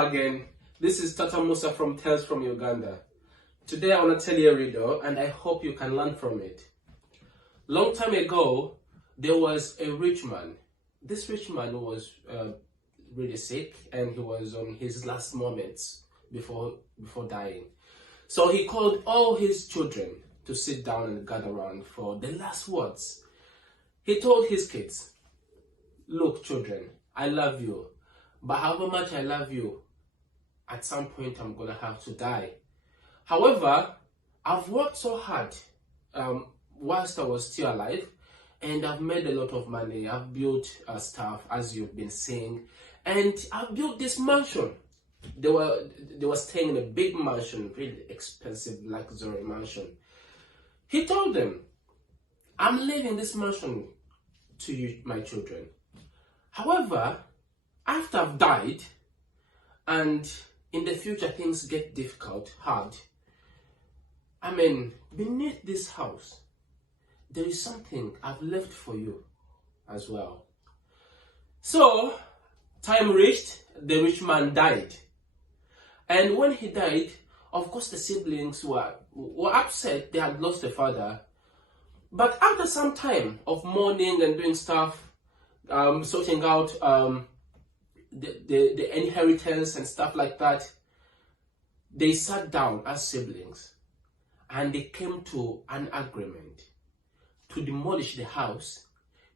Hello again. This is Tata Musa from Tales from Uganda. Today I want to tell you a riddle and I hope you can learn from it. Long time ago, there was a rich man. This rich man was really sick and he was on his last moments before dying. So he called all his children to sit down and gather around for the last words. He told his kids, "Look, children, I love you. But however much I love you, at some point I'm going to have to die. However, I've worked so hard whilst I was still alive, and I've made a lot of money. I've built stuff, as you've been seeing, and I've built this mansion." They were staying in a big mansion, really expensive luxury mansion. He told them, "I'm leaving this mansion to you, my children. However, after I've died, and in the future things get difficult, hard, beneath this house, there is something I've left for you as well." So, time reached, the rich man died. And when he died, of course the siblings were upset. They had lost their father. But after some time of mourning and doing stuff, sorting out the inheritance and stuff like that, they sat down as siblings and they came to an agreement to demolish the house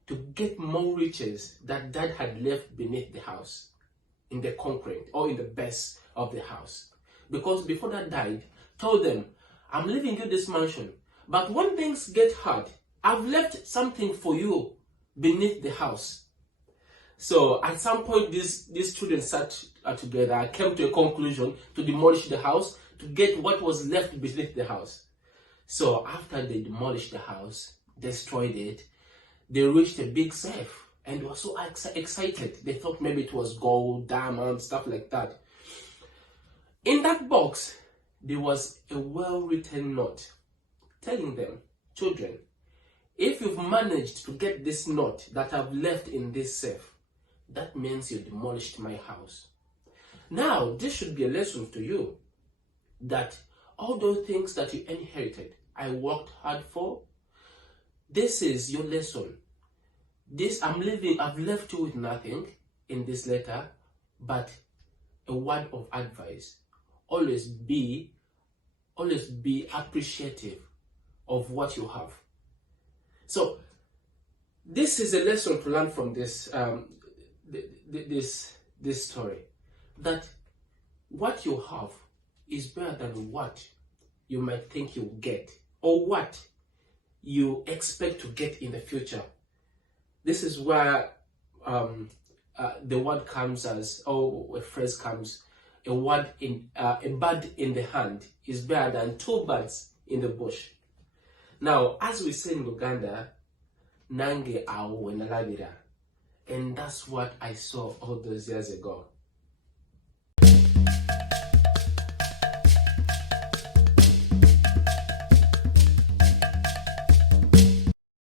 to get more riches that dad had left beneath the house, in the concrete or in the base of the house. Because before dad died, told them, "I'm leaving you this mansion, but when things get hard, I've left something for you beneath the house." So at some point, these children sat together, came to a conclusion to demolish the house to get what was left beneath the house. So after they demolished the house, destroyed it, they reached a big safe and were so excited. They thought maybe it was gold, diamonds, stuff like that. In that box, there was a well-written note telling them, "Children, if you've managed to get this note that I've left in this safe, that means you demolished my house. Now, this should be a lesson to you that all those things that you inherited, I worked hard for. This is your lesson. I've left you with nothing in this letter, but a word of advice. Always be appreciative of what you have." So, this is a lesson to learn from this this story, that what you have is better than what you might think you'll get or what you expect to get in the future. This is where the word comes as, or a phrase comes, a bird in the hand is better than two birds in the bush. Now, as we say in Uganda, nange awo nalabira. And that's what I saw all those years ago.